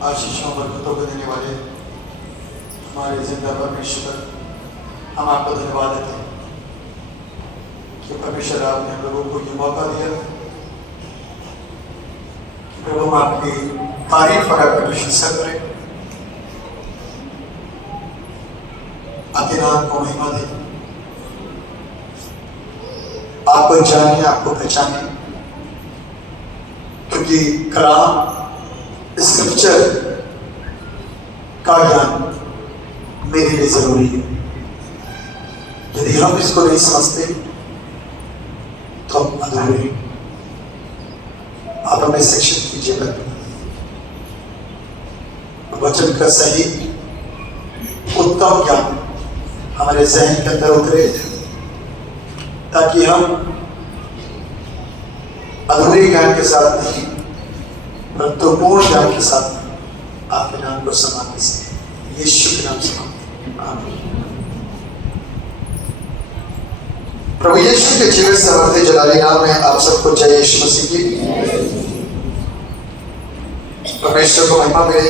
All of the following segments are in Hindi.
आशीषों बरकतों को देने वाले हमारे जिंदा परमेश्वर, हम आपको धन्यवाद देते हैं कि परमेश्वर आपने हम लोगों को ये मौका दिया कि प्रभु हम आपकी तारीफ और आपकी प्रशंसा करें, आपके नाम को महिमा दें, आपको जाने, आपको पहचाने, क्योंकि कलाम स्क्रिप्चर का ज्ञान मेरे लिए जरूरी है। यदि हम इसको नहीं समझते तो हम अधूरे हैं। आप हमें शिक्षित कीजिएगा, वचन का सही उत्तम ज्ञान हमारे जहन के अंदर उतरे, ताकि हम अधूरे ज्ञान के साथ नहीं परंतु पूर्ण ज्ञान के साथ आपके नाम को समाप्ति से यीशु के नाम से आमीन। प्रभु यीशु के जीवन समर्थी जलाली नाम में आप सबको जय यीशु मसीह की। परमेश्वर को महिमा मिले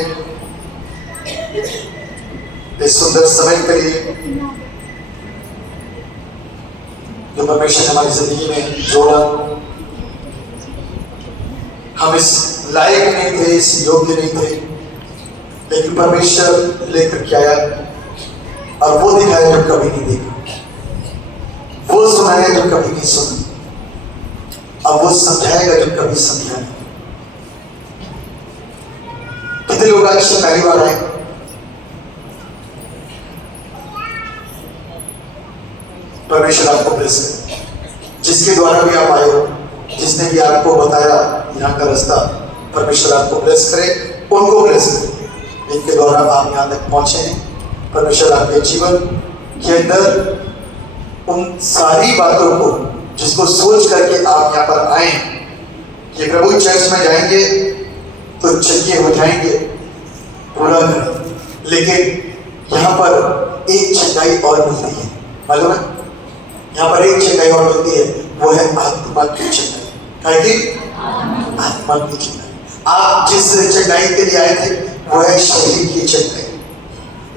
इस सुंदर समय के लिए जो परमेश्वर हमारी जिंदगी में जोड़ा। हम इस लायक नहीं थे, इस योग्य नहीं थे, लेकिन परमेश्वर लेकर के आया और वो दिखाया जो कभी नहीं देखा, वो सुनाया जो कभी नहीं सुना, अब वो समझाएगा जो कभी समझा नहीं। कितने लोग आज से पहली बार आए? परमेश्वर आपको ब्लेस करे, जिसके द्वारा भी आप आए हो, जिसने भी आपको बताया यहाँ का रास्ता, परमेश्वर आपको ब्लेस करे, उनको ब्लेस करे इनके द्वारा आप यहाँ तक पहुंचे हैं। परमेश्वर आपके जीवन के अंदर उन सारी बातों को जिसको सोच करके आप यहाँ पर आए कि प्रभु चर्च में जाएंगे तो चंगे हो जाएंगे, पूरा करें, लेकिन यहाँ पर एक चंगाई और मिलती है, मालूम है? यहाँ पर एक चंगाई और मिलती है, वो है आत्मा की चंगाई। आत्मा की चंगाई। आप जिस चंगाई के लिए आए थे वो है शरीर की चंगाई,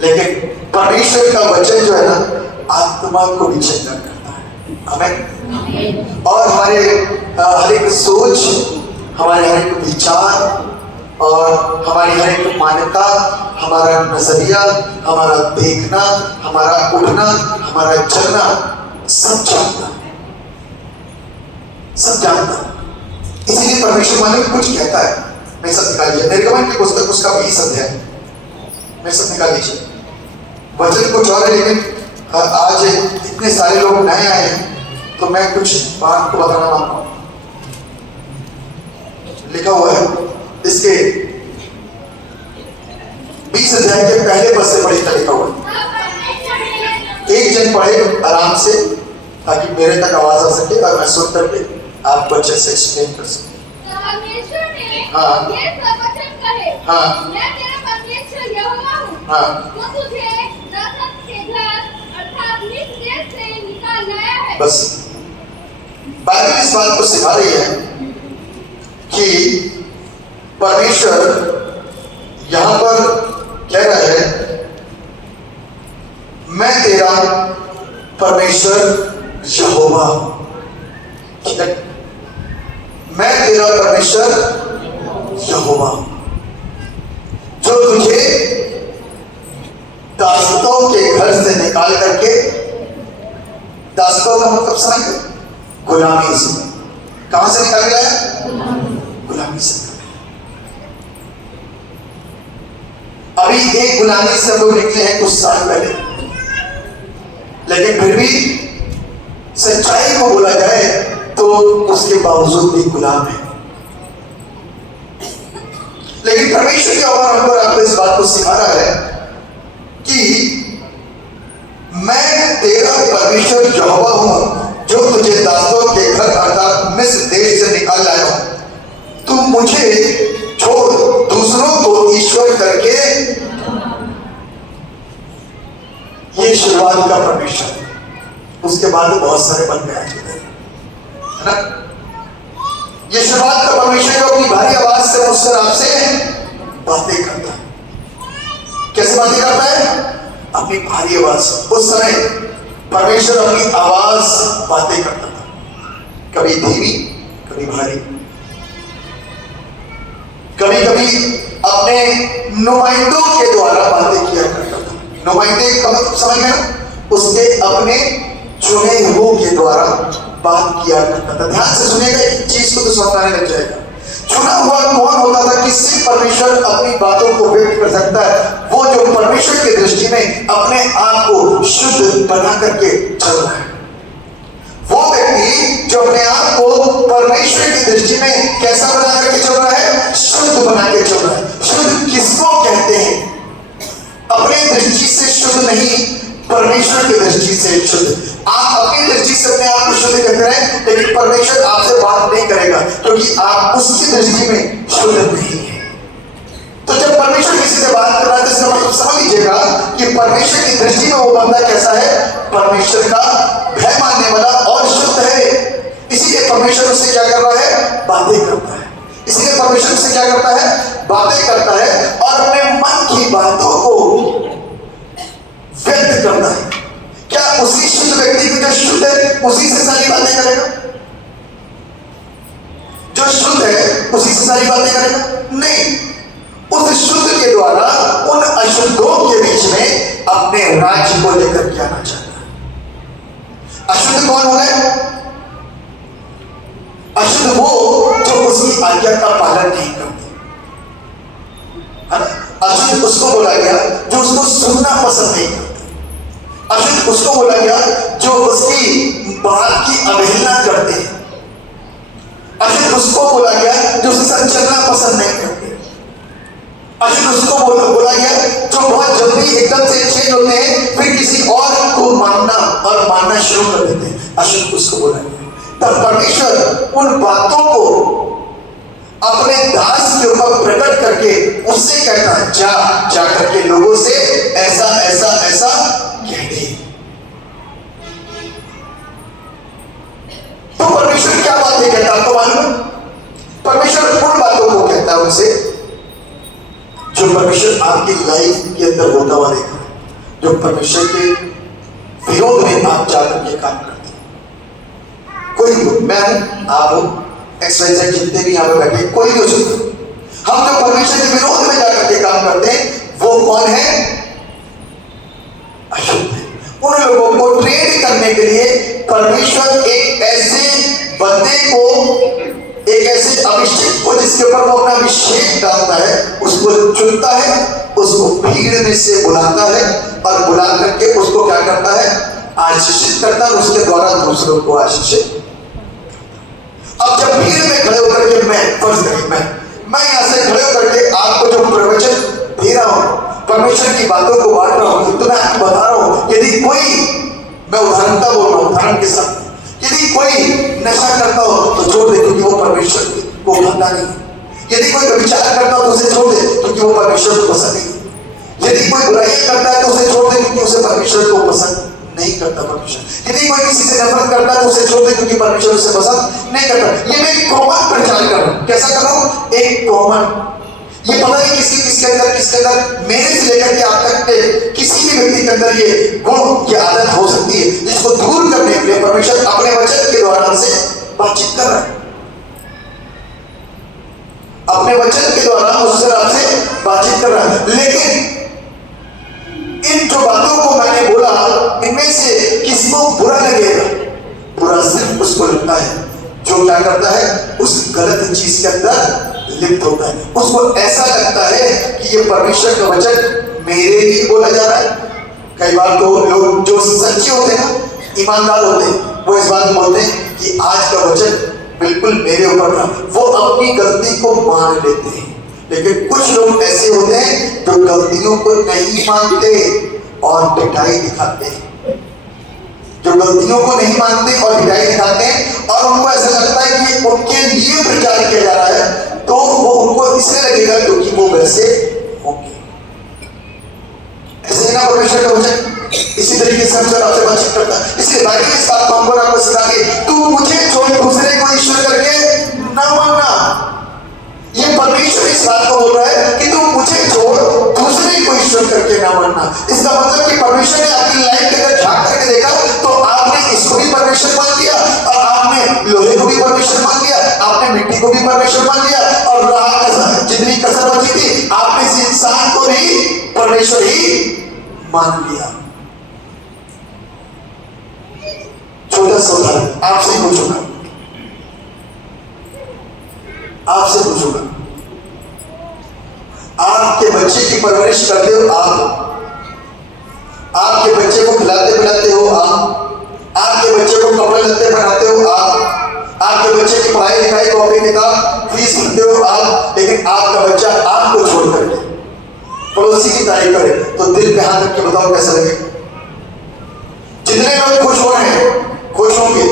लेकिन परमेश्वर का वचन जो है ना आत्मा को भी चंगा करता है। आमीन। और हमारे हर एक सोच, हमारे हर एक विचार और हमारी हर एक मान्यता, हमारा नजरिया, हमारा देखना, हमारा उठना, हमारा चलना सब जानता है, सब जानता है। इसीलिए परमेश्वर मालिक कुछ कहता है, मैं सब निकालिए। निर्गमन की पुस्तक उसका 20 अध्याय, मैं सब निकाल लीजिए। वचन कुछ और है, लेकिन आज इतने सारे लोग नए आए हैं तो मैं कुछ बात को बताना मांगता हूं। लिखा हुआ है इसके 20 अध्याय के पहले पद से पढ़ी था, लिखा हुआ है। एक जन पढ़े आराम से, ताकि मेरे तक आवाज आ सके और मैं सुन करके आपको अच्छे से एक्सप्लेन कर सकूं। हाँ, ये सब वचन कहे, हाँ, मैं तेरा परमेश्वर यहोवा हूँ, हाँ, जो तुझे नासरत के घर अर्थात मिस्र देश से निकाल लाया है। बस बाइबल इस बात को सिखा रही है कि परमेश्वर यहाँ पर कह रहा है, मैं तेरा परमेश्वर यहोवा, मैं तेरा परमेश्वर यहोवा जो तुझे दासों के घर से निकाल करके, दासों का मतलब समझ, गुलामी से, कहां से निकाल गया? गुलामी से। अभी एक गुलामी से लोग निकले हैं कुछ साल पहले, लेकिन फिर भी सच्चाई को बोला जाए तो उसके बावजूद भी गुलाम है। लेकिन परमेश्वर के ऊपर हमको आपको इस बात को सिखा रहा है कि मैं तेरा परमेश्वर यहोवा हूं जो तुझे दासों के घर अर्थात मिस्र देश से निकाल लाया हूं। तुम मुझे छोड़ दूसरों को ईश्वर करके, ये शुरुआत का परमेश्वर, उसके बाद बहुत सारे बन गए है ना। ये शुरुआत का परमेश्वर जो अपनी भारी आवाज से मुझसे आपसे बातें करता अपनी भारी आवाज। उस समय परमेश्वर अपनी आवाज बातें करता था, कभी धीमी कभी भारी, कभी कभी अपने नुमाइंदों के द्वारा बातें किया करता था। नुमाइंदे का मतलब समझ गए ना, उसके अपने चुने हुओं के द्वारा बात किया करता था। ध्यान से सुनिएगा, एक चीज को तो समझ आने लग जाएगा। चुना हुआ कौन होता था, किससे परमेश्वर अपनी बातों को व्यक्त कर सकता है? वो जो परमेश्वर की दृष्टि में अपने आप को शुद्ध बना करके चल रहा है, वो व्यक्ति जो अपने आप को परमेश्वर की दृष्टि में कैसा बना करके चल रहा है? शुद्ध बना के चल रहा है। शुद्ध किसको कहते हैं? अपनी दृष्टि से शुद्ध नहीं, परमेश्वर की दृष्टि से शुद्ध। आप अपनी दृष्टि से अपने आप को शुद्ध कहते रहे, लेकिन परमेश्वर आपसे बात नहीं करेगा, क्योंकि आप उसकी दृष्टि में शुद्ध नहीं है। तो जब परमेश्वर किसी से बात कर रहा है, तो इसका मतलब समझ लीजिएगा कि परमेश्वर की दृष्टि में वो बंदा कैसा है? परमेश्वर का भय मानने वाला और शुद्ध है। इसीलिए परमेश्वर उससे क्या कर रहा है? बातें करता है। इसलिए परमेश्वर उससे क्या करता है? बातें करता है और अपने मन की बातों को व्यक्त करता है। क्या उसी शुद्ध व्यक्ति को, जो शुद्ध है, उसी से सारी बातें करेगा? जो शुद्ध है उसी से सारी बातें करेगा? नहीं, उस शुद्ध के द्वारा उन अशुद्धों के बीच में अपने राज्य को लेकर के आना चाहता है। अशुद्ध कौन हो गए? अशुद्ध वो जो उसकी आज्ञा का पालन नहीं करते। अशुद्ध उसको बोला गया जो उसको सुनना पसंद नहीं करते। अशुद्ध उसको बोला गया जो उसकी बात की अवहेलना करते हैं। अशुद्ध उसको बोला गया जो उसके साथ चलना पसंद नहीं करते। अशुद्ध उसको बोला गया जो बहुत जल्दी एकदम से चेंज होते हैं, फिर किसी और को मानना शुरू कर देते हैं। अशुद्ध उसको बोला गया। तब परमेश्वर उन बातों को अपने दास के ऊपर प्रकट करके उससे कहता है, जा करके लोगों से ऐसा ऐसा ऐसा कह दे। तो परमेश्वर क्या बातें कहता है आपको मालूम है? परमेश्वर उन बातों को कहता है उनसे जो परमेश्वर आपकी लाइफ के अंदर होता हुआ देखा है, जो परमेश्वर के विरोध में आप जाकर के काम करते हैं। कोई भी, मैं हूं, आप हो, XYZ जितने भी यहाँ पे बैठे, कोई भी हो सकता है। हम जो परमेश्वर के विरोध में जाकर के काम करते हैं, वो कौन है? अशुद्ध है। उन लोगों को ट्रेन करने के लिए परमेश्वर एक ऐसे बंदे को, एक ऐसे अभिषेक को, जिसके ऊपर वो अपना अभिषेक डालता है, उसको चुनता है, उसको भीड़ में से बुलाता है और बुला करके उसको क्या करता है? आशीषित करता है, उसके द्वारा दूसरों को आशीषित। अब जब भीड़ में खड़े होकर के मैं यहां से खड़े होकर के आपको जो प्रवचन दे रहा हूं, परमेश्वर की बातों को बांट रहा हूं, तो मैं आपको बता रहा हूं, यदि कोई, मैं उदाहरणता बोल रहा हूं, उदाहरण के साथ, यदि कोई नशा करता हो तो छोड़ दे, क्योंकि वो परमेश्वर को भाता नहीं। यदि कोई व्यभिचार करता हो तो उसे छोड़ दे, क्योंकि वो परमेश्वर को पसंद नहीं। यदि कोई बुराई करता है तो उसे छोड़ दे, क्योंकि उसे परमेश्वर को पसंद नहीं करता परमेश्वर। यदि कोई किसी से नफरत करता है तो उसे छोड़ दे, क्योंकि परमेश्वर उसे पसंद नहीं करता। ये मैं कॉमन प्रचार कर रहा हूं। कैसा कर रहा हूं? एक कॉमन। ये पता नहीं किसके अंदर, मेरे से लेकर के आप तक के किसी भी व्यक्ति के अंदर ये गुण, ये आदत हो सकती है, जिसको दूर करने के लिए परमेश्वर अपने वचन के द्वारा हमसे बातचीत कर रहा है। अपने वचन के द्वारा उससे आपसे बातचीत कर रहा है। लेकिन इन जो बातों को मैंने बोला, इनमें से किसको बुरा लगेगा? बुरा सिर्फ उसको लगता है जो क्या करता है? उस गलत चीज के अंदर लिप्त होता है। उसको ऐसा लगता है कि ये परमेश्वर का वचन मेरे लिए बोला जा रहा है। कई बार तो लोग जो सच्चे होते हैं ना, ईमानदार होते हैं, वो इस बात बोलते हैं कि आज का वचन बिल्कुल मेरे ऊपर था। वो अपनी गलती को मान लेते हैं। लेकिन कुछ लोग ऐसे होते हैं जो गलतियों को नहीं मानते और पिटाई दिखाते हैं। जो गलतियों को नहीं मानते और पिटाई दिखाते हैं, और उनको ऐसा लगता है कि उनके लिए प्रचार किया जा रहा है, तो वो उनको इसलिए लगेगा क्योंकि वो वैसे होंगे। ऐसे ना परमेश्वर का वचन इसी तरीके से हमसे आपसे बातचीत करता है। इसलिए बाइबल इस बात को हमको आपको सिखा के, तू मुझे छोड़ दूसरे को ईश्वर करके ना मानना। ये परमेश्वर इस बात को बोल रहा है कि तू मुझे छोड़ दूसरे को ईश्वर करके ना मानना। इसका मतलब कि परमेश्वर को भी परमेश्वर मान लिया, और जितनी कसर बची थी आप में से इंसान को भी परमेश्वर ही मान लिया। छोटा सा उदाहरण आपसे पूछूंगा, आपके बच्चे की परवरिश करते हो आप, आपके बच्चे को खिलाते पिलाते हो आप, आपके बच्चे को कपड़े लत्ते पहनाते हो आप, आपके बच्चे की पढ़ाई लिखाई कॉपी किताब फीस भरते हो आप, लेकिन आपका बच्चा आपको छोड़कर पड़ोसी की तारीफ करे तो दिल पे हाथ रख के बताओ कैसा लगेगा? जितने लोग खुश हो रहे हैं, खुश होंगे,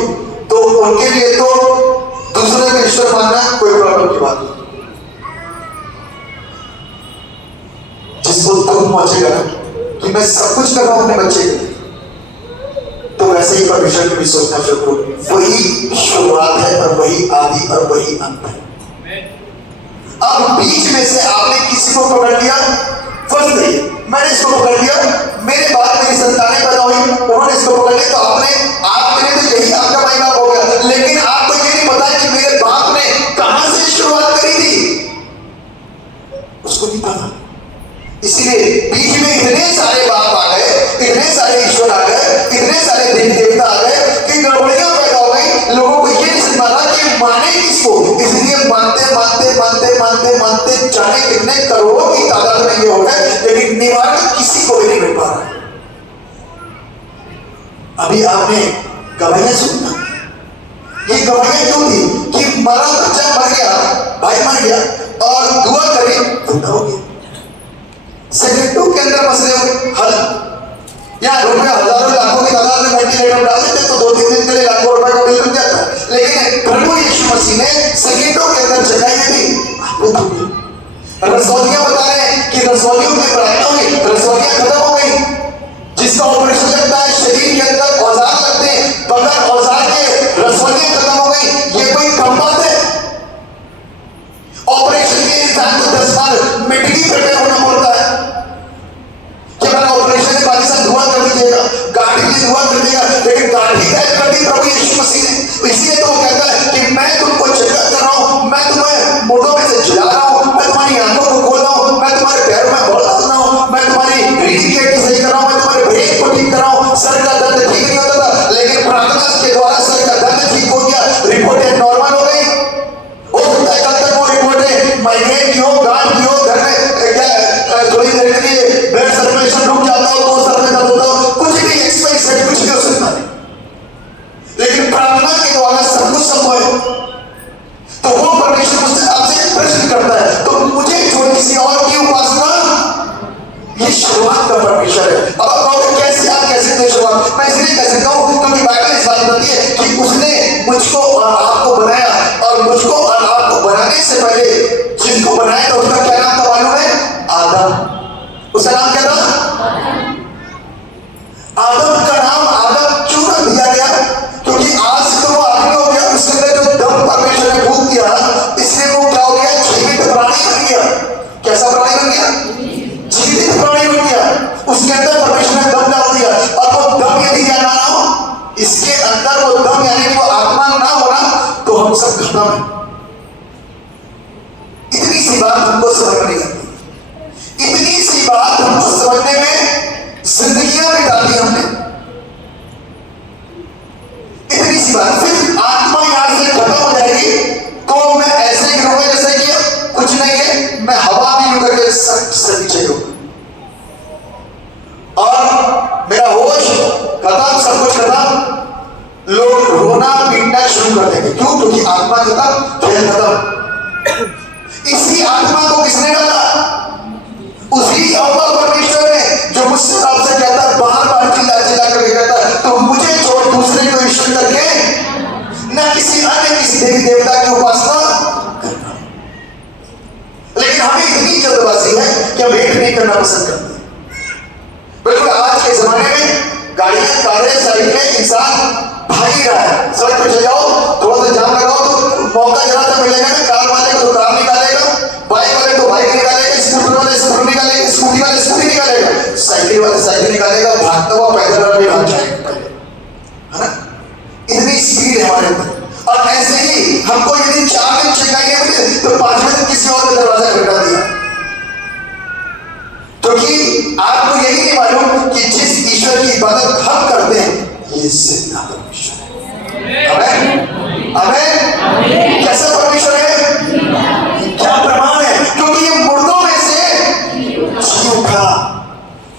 तो उनके लिए तो दूसरे को ईश्वर मानना कोई प्रॉब्लम की बात नहीं। जिसको दुख पहुंचेगा ना कि मैं सब कुछ कर रहा हूं अपने बच्चे के लिए, तो वैसे ही परमेश्वर को भी सोचना शुरू करो, वही शुरुआत है और वही आदि और वही अंत है। अब बीच में से आपने किसी को पकड़ लिया, फर्स्ट नहीं, मैंने इसको पकड़ लिया, मेरे बाद मेरी संतानें पैदा हुई, उन्होंने इसको पकड़ लिया, तो आपने तो यही आपका माई बाप हो गया, लेकिन आपको ये नहीं पता कि मेरे बाप ने कहां से शुरुआत करी थी, उसको नहीं पता। इसीलिए बीच में इतने सारे बाप आ गए, इतने सारे ईश्वर आ गए, इतने सारे देवी देवता आ गए कि गड़बड़ियां पैदा हो गई। लोगों को ये नहीं समझ रहा कि माने किसको, इसलिए मानते मानते मानते मानते मानते जाने कितने करोड़ों की तादाद में ये हो गए, लेकिन निवारण किसी को भी नहीं मिल पा रहा। अभी आपने गवाहियां सुना, ये गवाहियां क्यों थी कि मरा बच्चा मर गया, भाई मर गया, और दुआ करी जिंदा हो गया। सेकेंडों के अंदर मसले हुए हल, या रुपए हजारों लाखों की तादाद में वेंटिलेटर डाल देते तो 2-3 दिन के लिए लाखों रुपए का बिल बन जाता, लेकिन प्रभु यीशु मसीह ने सेकेंडों के अंदर जगाई दी। रसौलियां बता रहे हैं कि रसौलियों की प्रार्थना हुई, रसौलियां खत्म हो गई। जिसका ऑपरेशन लगता है शरीर के अंदर औजार लगते हैं, बगैर औजार के रसौलियां खत्म हो गई, ये कोई कम बात है? ऑपरेशन के इंसान को 10 बार मेडिकली प्रिपेयर होना पड़ता है कि मैंने ऑपरेशन के बाद से दुआ कर दीजिएगा, गाड़ी की दुआ कर दीजिएगा, लेकिन गाड़ी गायब कर दी प्रभु यीशु मसीह ने। इसलिए तो वो कहता है कि मैं तुमको चेकअप कर रहा हूं, मैं तुम्हें मोटों में से जिला रहा हूं, मैं तुम्हारी आंखों को खोल रहा हूं, मैं तुम्हारे पैरों में बॉल डाल रहा हूं, मैं तुम्हारी रीढ़ की हड्डी सही कर रहा हूं, मैं तुम्हारे ब्रेन को ठीक कर रहा हूं। सर का दर्द ठीक नहीं होता था, लेकिन प्रार्थना के द्वारा सर का दर्द ठीक हो गया, रिपोर्टें नॉर्मल हो गई। हो सकता है कल तक वो रिपोर्टें माइग्रेन की हो, गांठ की हो, घर में थोड़ी देर के लिए ब्लड सर्कुलेशन रुक जाता हो, तो सर में दर्द होता हो, कुछ भी एक्सपेक्ट कुछ भी हो सकता है, लेकिन प्रार्थना के द्वारा सब कुछ संभव है। तो वो परमेश्वर मुझसे आपसे प्रश्न करता है, तो मुझे छोड़ किसी और की उपासना, ये शुरुआत का परमेश्वर है। अब आप कहोगे कैसे, आप कैसे थे शुरुआत? मैं इसलिए कह सकता हूं क्योंकि बाइबल इस बात बताती है कि उसने मुझको और आपको बनाया, और मुझको और आपको बनाने से पहले जिसको बनाया था उसका क्या नाम था मालूम है? आदम। उसका नाम क्या था? आदम का नाम आदम क्यों रख दिया गया? क्योंकि आज तो वो आदमी हो गया, उसके अंदर जो दम परमेश्वर ने फूंक दिया, इसलिए वो क्या हो गया? जीवित प्राणी बन गया। कैसा प्राणी बन गया? जीवित प्राणी बन गया। उसके अंदर परमेश्वर ने दम डाल दिया, और वो दम यदि क्या ना हो, इसके अंदर वो दम यानी कि वो आत्मा ना हो ना, तो हम सब खत्म है। इतनी सी बात हमको समझ में नहीं आती, इतनी सी बात हमको समझने में जिंदगियां भी डाली हमने, इतनी सी बात। फिर आत्मा यहां से खत्म हो जाएगी तो मैं ऐसे गिरूंगा जैसे कि कुछ नहीं है, मैं हवा में यूं करके सर नीचे गिरूंगा, और मेरा होश खत्म, सब कुछ खत्म, लोग रोना पीटना शुरू कर देंगे। क्यों? क्योंकि आत्मा खत्म, खेल खत्म। इसी आत्मा को किसने डाला? उसी अब्बा परमेश्वर ने, जो मुझसे आपसे कहता है, बार बार चिल्ला चिल्ला करके कहता है, तो मुझे छोड़ दूसरे को ईश्वर करके न किसी अन्य किसी देवी देवता की उपासना करना। लेकिन हमें इतनी जल्दबाजी है कि हम भेंट नहीं करना पसंद करते। बिल्कुल आज के जमाने में गाड़ियां, कारें, साइकिलें, इंसान भाग रहा है। सड़क पे चले जाओ, थोड़ा सा जाम लगाओ तो मौका जरा सा मिलेगा ना, कार वाले को तो कार निकालेगा, बाइक वाले तो बाइक निकालेगा, स्कूटर वाले स्कूटर निकालेगा, स्कूटी वाले स्कूटी निकालेगा, साइकिल वाले साइकिल निकालेगा, भागता हुआ पैदल वाला भी भाग जाएगा, है ना? इतनी स्पीड है हमारे अंदर। और ऐसे ही हमको यदि 4 दिन चंगाई नहीं मिली तो 5वें दिन किसी और का दरवाजा खटखटा दिया, क्योंकि आपको यही नहीं मालूम कि जिस ईश्वर की इबादत हम करते हैं ये जिंदा परमेश्वर है। आमीन आमीन। कैसा परमेश्वर है, क्या प्रमाण है, क्योंकि ये मुर्दों में से जी उठा।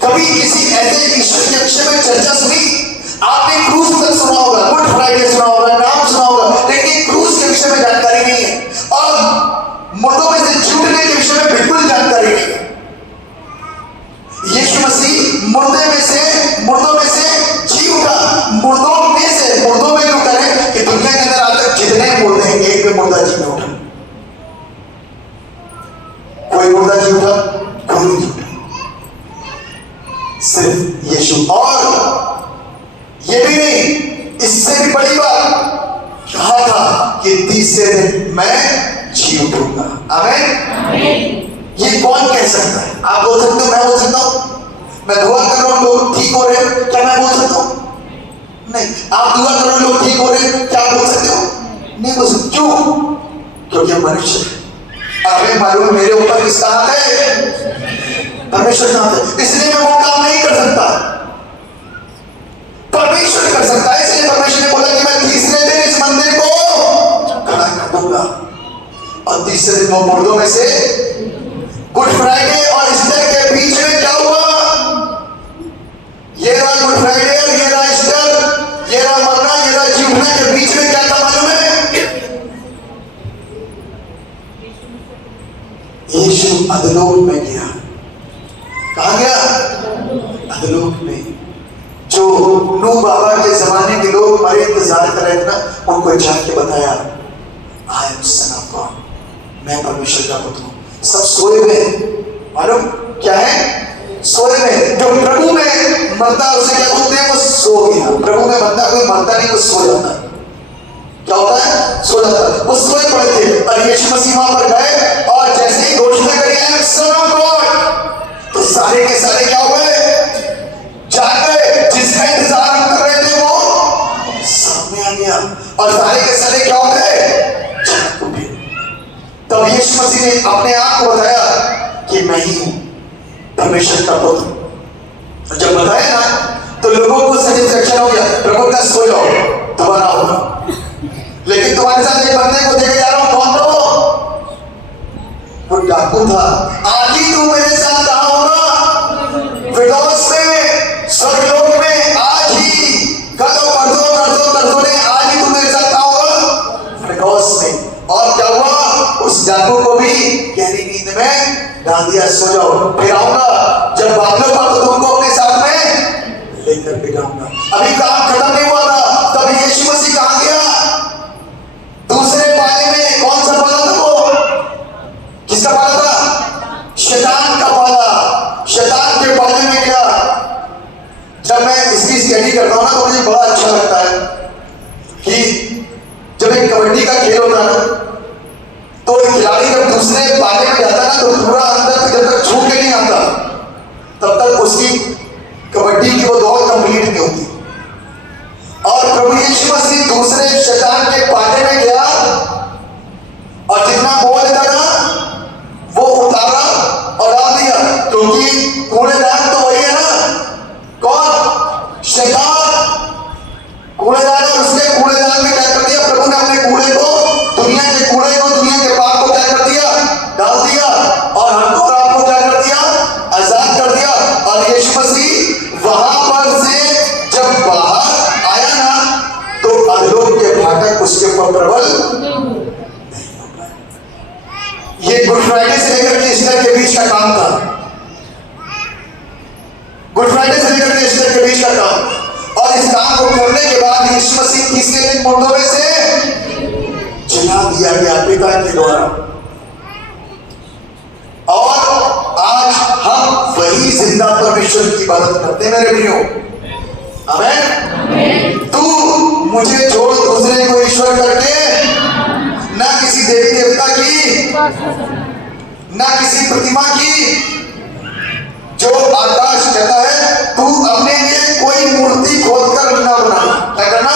कभी किसी ऐसे ईश्वर के विषय में चर्चा सुनी? आपने क्रूस तक सुना होगा, गुड फ्राइडे सुना होगा, नाम सुना होगा, लेकिन क्रूस के विषय में जानकारी नहीं है और मुर्दों में से जी उठने के विषय में बिल्कुल जानकारी नहीं है। यीशु मसीह मुर्दों में से जी उठा। मुर्दों में जो करें कि दुनिया के अंदर आज तक जितने मुर्दे हैं एक भी मुर्दा जी में उठा, कोई मुर्दा जी उठा, कोई नहीं उठा, सिर्फ यीशु। और ये भी नहीं, इससे भी बड़ी बात कहा था कि तीसरे दिन मैं जी उठूंगा। आमीन। ये कौन कह सकता है? आप बोल सकते हो, मैं बोल सकता हूं? मैं दुआ कर रहा हूं लोग ठीक हो रहे हैं, क्या मैं बोल सकता हूं? नहीं। आप दुआ कर रहे हो लोग ठीक हो रहे हैं, क्या आप बोल सकते हो? नहीं बोल सकते। क्यों? क्योंकि मनुष्य है। हमें मालूम मेरे ऊपर किसका हाथ है? परमेश्वर का हाथ है। इसलिए मैं वो काम नहीं कर सकता, परमेश्वर कर सकता है। इसलिए परमेश्वर ने बोला कि मैं तीसरे दिन इस मंदिर को खड़ा कर दूंगा। और तीसरे दिन वो मुर्दों में से गुड फ्राइडे और ईस्टर के बीच में क्या हुआ? ये रहा गुड फ्राइडे और ये रहा ईस्टर, ये रहा मरना, ये रहा जी उठना, के बीच में क्या था मालूम है? यीशु अधोलोक में गया। कहां गया? अधोलोक में। जो नूह बाबा के जमाने के लोग हमारे इंतजार कर रहे थे ना, उनको जाके बताया I am son of God, मैं परमेश्वर का पुत्र हूं। सब सोए हुए, मालूम क्या है? सोए हुए। जो प्रभु में मरता उसे क्या बोलते हैं? वो सो गया। प्रभु में मरता कोई मरता नहीं, वो सो जाता है। क्या होता है? सो जाता है। वो सोए पड़े थे और यीशु मसीह वहां पर गए और जैसे ही घोषणा करी I am son of God, तो सारे के सारे क्या हुए? जाग गए। जिसका इंतजार हम कर रहे थे वो सामने आ गया और सारे के सारे क्या हो गए? जाग उठे। तब यीशु मसीह ने अपने आप को बताया कि मैं ही हूं परमेश्वर का पुत्र। जब बताया ना तो लोगों को सेटिस्फैक्शन हो गया। प्रभु का सो जाओ, दोबारा होगा। लेकिन तुम्हारे साथ एक बंदे को देखे जा रहा हूं, कौन था वो डाकू था। आज ही तू मेरे साथ कहां होगा? विडोस में, स्वर्गलोक में। आज ही कर दो ने, आज ही तू मेरे साथ कहां होगा? विडोस में। और क्या हुआ? उस डाकू को भी गहरी नींद में डाल दिया, सो जाओ, फिर आऊंगा जब बादलों पर तो तुमको अपने साथ में लेकर के जाऊंगा। अभी काम खत्म नहीं हुआ था, तब यीशु मसीह कहां गया? दूसरे पाले में। कौन सा पाला था वो? किसका पाला था? शैतान का पाला। शैतान के पाले में गया। जब मैं इसकी स्टडी करता हूं ना तो मुझे बड़ा अच्छा लगता है कि जब एक कबड्डी का खेल होता है ना, तो एक खिलाड़ी जब दूसरे पाले में जाता है ना, तो पूरा अंदर तक जब तक छूट के नहीं आता तब तक उसकी कबड्डी की वो दौड़ कंप्लीट नहीं होती। और प्रभु यीशु मसीह दूसरे शैतान के पाले में गया और जितना बोल था ना वो उतारा और डाल दिया, क्योंकि कूड़ेदान तो वही है ना। कौन? शैतान। कूड़ेदान। और उसने कूड़ेदान में क्या कर दिया? प्रभु ने अपने कूड़े को, दुनिया के कूड़े को, दुनिया के पाप को क्या कर दिया? डाल दिया। और हमको और आपको क्या कर दिया? आजाद कर दिया। और यीशु मसीह वहां पर से जब बाहर आया ना तो अधोलोक के फाटक उसके ऊपर प्रबल नहीं हो पाए। ये गुड फ्राइडे से लेकर के ईस्टर के बीच का काम था। गुड फ्राइडे से लेकर के ईस्टर के बीच का काम। और इस काम को करने के बाद यीशु मसीह तीसरे दिन मुर्दों में से जिला दिया गया पिता के द्वारा। और आज हम वही जिंदा परमेश्वर की इबादत करते हैं मेरे प्रियो। आमीन। तू मुझे छोड़ दूसरे को ईश्वर करके, ना किसी देवी देवता की, ना किसी प्रतिमा की, जो आकाश कहता है तू अपने लिए कोई मूर्ति खोदकर ना बना। क्या करना?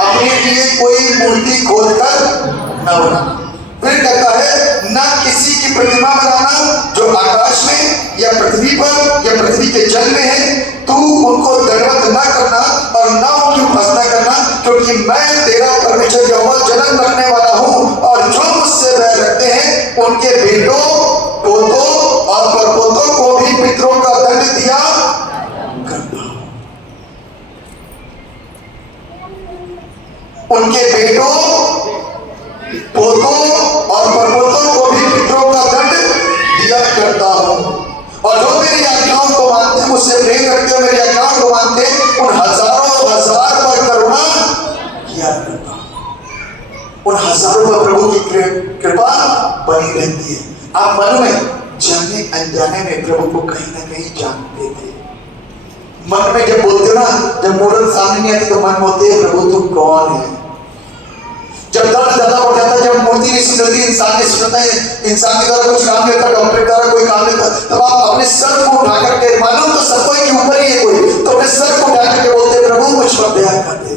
अपने लिए कोई मूर्ति खोदकर न बनाना। फिर कहता है ना किसी की प्रतिमा बनाना जो आकाश में या पृथ्वी पर या पृथ्वी के जल में है, तू उनको दंडवत न करना और न उनकी उपासना करना, क्योंकि मैं तेरा परमेश्वर यहोवा जन्म रखने वाला हूँ। और जो मुझसे बैर रखते हैं उनके बेटों, पोतों और परपोतों को भी पितरों का दंड दिया करता हूँ। उनके बेटों, पोतों और परपोतों को भी पितरों का दंड दिया करता हूँ। और जो मेरी आज्ञाओं को मानते, मुझसे प्रेम रखते हो, मेरी आज्ञाओं को मानते, उन हजारों हजार पर करुणा किया करता हूँ। उन हजारों पर प्रभु की कृपा बनी रहती है। आप मन में जाने अनजाने में प्रभु को कहीं ना कहीं जानते थे। मन में जब बोलते हो ना, जब मूर्त सामने नहीं आती तो मन में होते है प्रभु तुम कौन है। जब दर्द ज्यादा हो जाता है, जब मूर्ति नहीं सुनती, इंसान नहीं सुनता है, इंसान के द्वारा कुछ काम लेता, डॉक्टर के द्वारा कोई काम लेता, तब आप अपने सर को उठा करके, मालूम तो सब कोई के ऊपर ही है कोई, तो अपने सर को उठा करके बोलते प्रभु मुझ पर दया कर दे।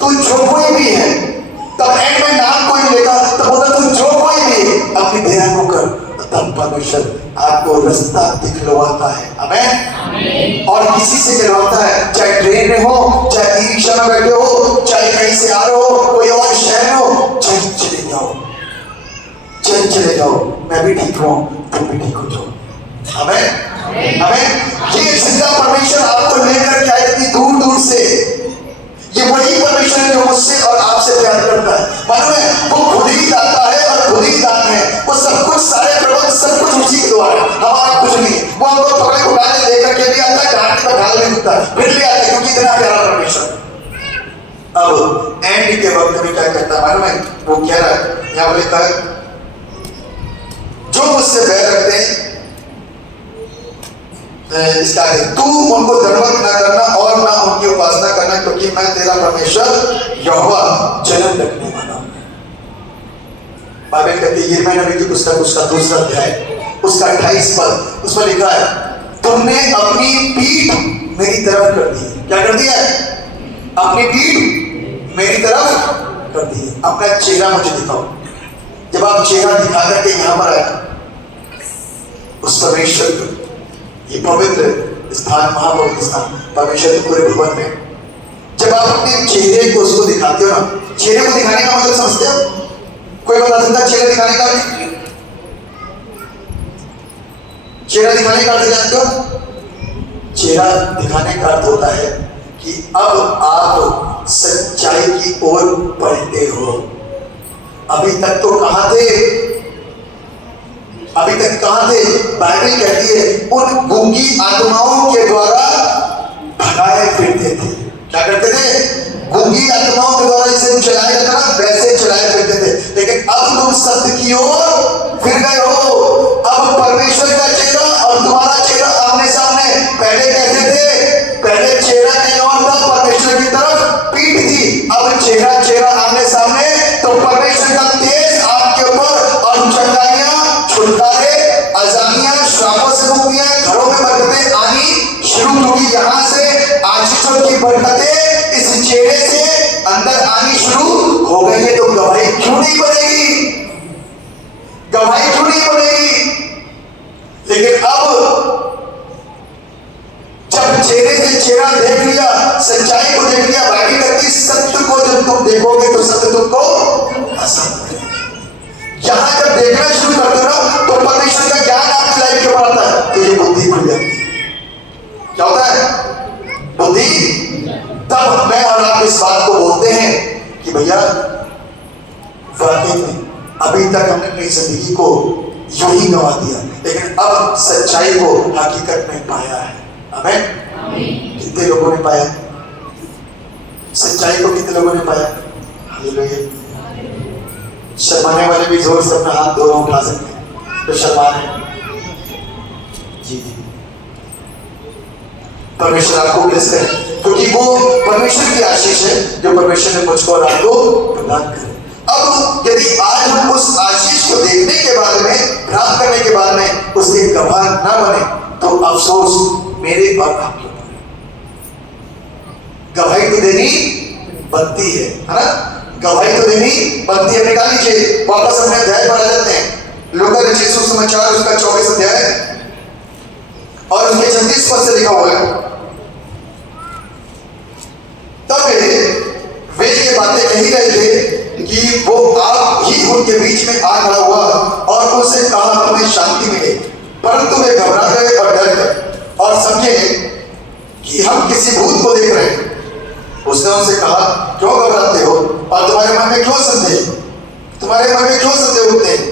तू जो कोई भी है, तब एंड में नाम कोई लेगा तो बोलता तू जो कोई भी है अपनी दया को कर, तब परमेश्वर आपको रास्ता दिखलवाता है। आमीन। और किसी से कहलवाता है, चाहे ट्रेन में हो, चाहे ई रिक्शा में बैठे हो, चाहे कहीं से आ रहे हो, कोई और शहर में हो, चाहे चले जाओ, चले जाओ, मैं भी ठीक हूँ, तुम भी ठीक हो जाओ। आमीन। आमीन। ये जिंदा परमेश्वर आपको लेकर के आए इतनी दूर दूर से। ये वही परमेश्वर है जो मुझसे और आपसे प्यार करता है। मालूम है, वो खुद ही दाता है और खुद ही दान है। वो सब कुछ, सारे प्रबंध सब कुछ उसी के द्वारा, हमारा कुछ नहीं। वो हमको पकड़े उठाने लेकर के भी आता है, डांट पर ढाल नहीं होता, फिर भी आता है, क्योंकि इतना प्यारा परमेश्वर। अब एंड के वक्त में क्या करता है मालूम है, वो कह रहा है, यहाँ पर लिखा है, जो मुझसे बैर रखते हैं, इसका है, तू उनको दंडवत न करना और न उनकी उपासना करना, क्योंकि मैं तेरा परमेश्वर यहोवा जन्म रखने वाला हूं। बाइबल कहती है यिर्मयाह नबी की पुस्तक उसका दूसरा अध्याय उसका 28 पद, उसमें लिखा है, तुमने अपनी पीठ मेरी तरफ कर दी। क्या कर दिया? अपनी पीठ मेरी तरफ कर दी। अपना चेहरा मुझे दिखाओ। जब आप चेहरा दिखा करके यहां पर आए, उस परमेश्वर को, ये पवित्र स्थान, महापवित्र स्थान, परमेश्वर के पूरे भवन में, जब आप अपने चेहरे को उसको दिखाते हो ना, चेहरे को दिखाने का मतलब समझते हो? कोई बता सकता है चेहरा दिखाने का? चेहरा दिखाने का अर्थ जानते हो? चेहरा दिखाने का अर्थ होता है कि अब आप सच्चाई की ओर बढ़ते हो। अभी तक तो कहां थे? अभी तक कहां थे? बाइबल कहती है उन गूंगी आत्माओं के द्वारा भगाए फिरते थे। क्या करते थे? गूंगी आत्माओं के द्वारा जिसे चलाया जाता था वैसे चलाए फिरते थे। लेकिन अब तुम सत्य की ओर फिर गए हो। अब परमेश्वर का चेहरा और तुम्हारा चेहरा आमने सामने। पहले कैसे थे? पहले चेहरा नहीं और था, परमेश्वर की तरफ पीठ थी। अब चेहरा चेहरा आमने सामने, तो परमेश्वर का तेज आपके ऊपर, और चंगाइयां, छुटकारे, आजादियां, श्रापों से मुक्तियां, घरों में बरकतें आनी शुरू होगी। यहाँ से आशीषों की बरकतें इस चेहरे से अंदर आनी शुरू हो गई है। तो गवाही क्यों नहीं बनेगी? गवाही क्यों नहीं बनेगी? लेकिन अब जब चेहरे से चेहरा देख लिया, सच्चाई को देख लिया, बाइबल कहती सत्य को जब तुम देखोगे तो सत्य तुमको पसंद करेगा। यहां जब देखना शुरू करते हो तो परमेश्वर का ज्ञान आपकी लाइफ के ऊपर आता है, तो ये बुद्धि खुल जाती है। क्या होता है? बुद्धि। तब मैं और आप इस बात को बोलते हैं कि भैया वाकई में अभी तक हमने अपनी जिंदगी को यूं ही गंवा दिया, लेकिन अब सच्चाई को हकीकत में पाया है। आमीन। कितने लोगों ने पाया? सच्चाई को कितने लोगों ने पाया? हालेलुया। शर्माने वाले भी जोर से अपना हाथ दोनों उठा सकते हैं तो शर्मा रहे। जी जी, परमेश्वर आपको ब्लेस करे, क्योंकि वो परमेश्वर की आशीष है जो परमेश्वर ने मुझको और आपको प्रदान करे। अब यदि आज हम उस आशीष को देखने के बाद में, प्राप्त करने के बाद में उसके गवाह न बने, तो अफसोस मेरे और आपके ऊपर। गवाही तो देनी बनती है ना? गवाही तो देनी बनती है। निकाल लीजिए, वापस अपने अध्याय पर आ जाते हैं। लूका रचित सुसमाचार उसका 24 अध्याय और उसके 36 पद से लिखा हुआ है, तब वे ये बातें कही रहे थे कि वो आप ही उनके बीच में आ खड़ा हुआ और उनसे कहा तुम्हें शांति मिले, परंतु वे घबरा गए और डर गए और समझे कि हम किसी भूत को देख रहे हैं। उसने उनसे कहा क्यों घबराते हो और तुम्हारे मन में क्यों संदेह, तुम्हारे मन में क्यों संदेह उठते हैं?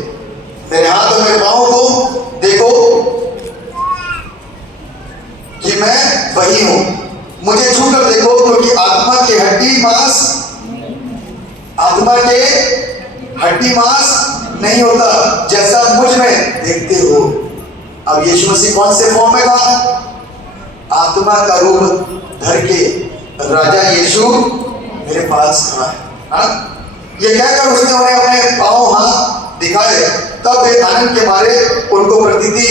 मेरे हाथ और मेरे पांवों को देखो कि मैं वही हूं, मुझे छूकर देखो, क्योंकि आत्मा के हड्डी मांस नहीं होता जैसा मुझ में देखते हो। अब यीशु मसीह कौन से फॉर्म में था? आत्मा का रूप धर के राजा यीशु मेरे पास खड़ा है। ये कहकर उसने उन्हें अपने पांव हाथ दिखाए। तब वे आनंद के मारे उनको प्रतीति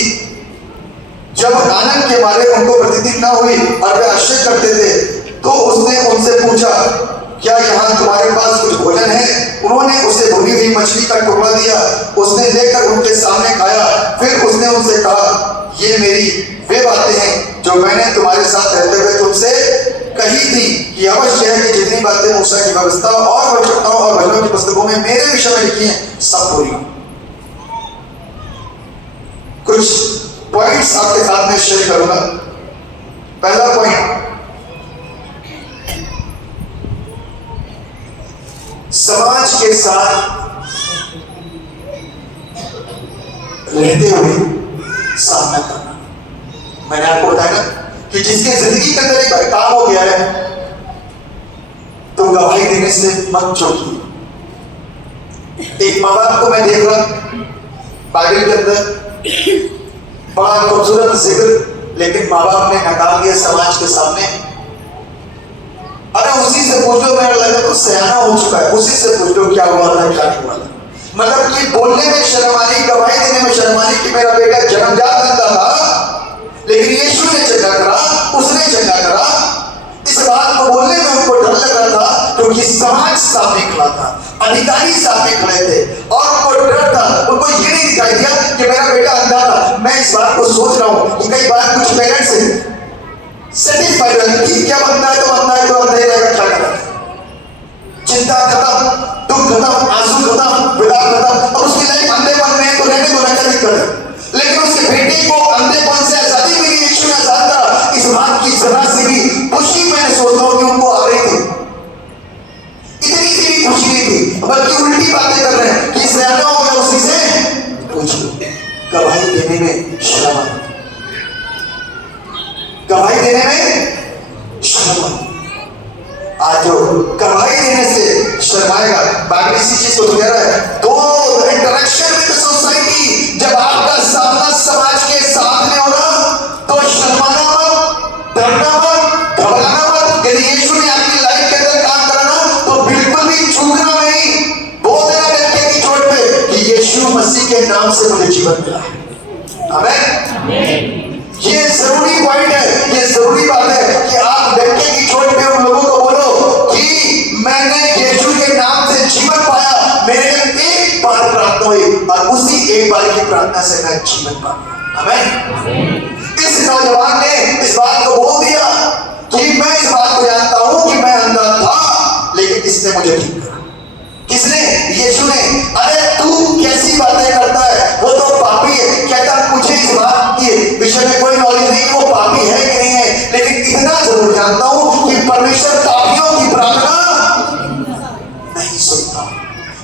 जब आनंद के मारे उनको प्रतीति न हुई और वे आश्चर्य करते थे, तो उसने उनसे पूछा क्या यहाँ तुम्हारे पास कुछ भोजन है? उन्होंने उसे भुनी हुई मछली का टुकड़ा दिया, उसने लेकर उनके सामने खाया। फिर उसने उनसे कहा ये मेरी वे बातें हैं जो मैंने तुम्हारे साथ रहते हुए तुमसे कही थी कि अवश्य है कि जितनी बातें मूसा की व्यवस्था और भविष्यवक्ताओं और भजनों की पुस्तकों में मेरे विषय में लिखी हैं सब पूरी हों। कुछ पॉइंट्स आपके साथ में शेयर करूंगा। पहला पॉइंट, समाज के साथ रहते हुए सामना करना। मैंने आपको बताया ना कि जिसके जिंदगी के अंदर एक काम हो गया है तो गवाही देने से मत चूकिए। एक माँ बाप को मैं देख रहा बाइबल के अंदर बड़ा खूबसूरत जिक्र, लेकिन माँ बाप ने नकार दिया समाज के सामने। अरे उसी से पूछो, मेरा लगा तो सयाना हो चुका है, उसी से पूछो क्या हुआ था क्या नहीं हुआ था। मतलब कि बोलने में शर्म आ रही, गवाही देने में शर्म आ रही कि मेरा बेटा जन्मजात अंधा था, लेकिन यीशु ने चंगा करा, उसने चंगा करा। इस बात को बोलने में उनको डर लग रहा था क्योंकि समाज सामने खड़ा था, अधिकारी सामने खड़े थे और उनको डर था। उनको ये नहीं दिखाई दिया कि मेरा बेटा अंधा था। मैं इस बात को सोच रहा हूँ कि कई बार कुछ पेरेंट्स सेटिस्फाइड रहते कि क्या बनता है तो बनता है, तो अंधे रहेगा क्या करेगा। चिंता खत्म, दुख खत्म, आंसू खत्म, विलाप खत्म, और उसकी लाइफ अंधेपन में तो रहने दो, क्या दिक्कत है। लेकिन उसके बेटे को अंधेपन से आजादी मिली, यीशु ने आजाद करा। इस बात की जरा से भी खुशी मैंने सोचता हूँ कि उनको आ रही थी, इतनी सी भी खुशी नहीं थी, बल्कि उल्टी बातें कर रहे हैं कि सयाना हो गया उसी से पूछ लो। गवाही देने में शर्म आई, गवाही देने में शर्म आई। आज जो गवाही देने से शर्माएगा, बाइबल इसी चीज को तो कह रहा है, दो इंटरेक्शन विद सोसाइटी। जब आपका सामना समाज के साथ में होगा तो शर्माना मत, डरना मत, घबराना मत। यदि यीशु ने आपकी लाइफ के अंदर काम करना तो बिल्कुल भी चूकना नहीं। बोल देना डंके की चोट पे कि यीशु मसीह के नाम से मुझे जीवन मिला है। आमीन। ये जरूरी पॉइंट है, ये जरूरी बात है कि आप डंके की चोट पे उन लोगों को बोलो कि मैंने यीशु के नाम से जीवन पाया, मेरे लिए एक बार प्रार्थना हुई और उसी एक बार की प्रार्थना से मैं जीवन पा गया। आमीन। इस नौजवान ने इस बात को बोल दिया कि मैं इस बात को जानता हूं कि मैं अंधा था, लेकिन किसने मुझे ठीक करा? किसने? यीशु ने। अरे तू कैसी बातें करता है, वो तो पापी है। कहता मुझे इस बात के विषय में कोई नॉलेज नहीं वो पापी है कि नहीं है, लेकिन इतना जरूर जानता हूं कि परमेश्वर पापियों की प्रार्थना नहीं सुनता।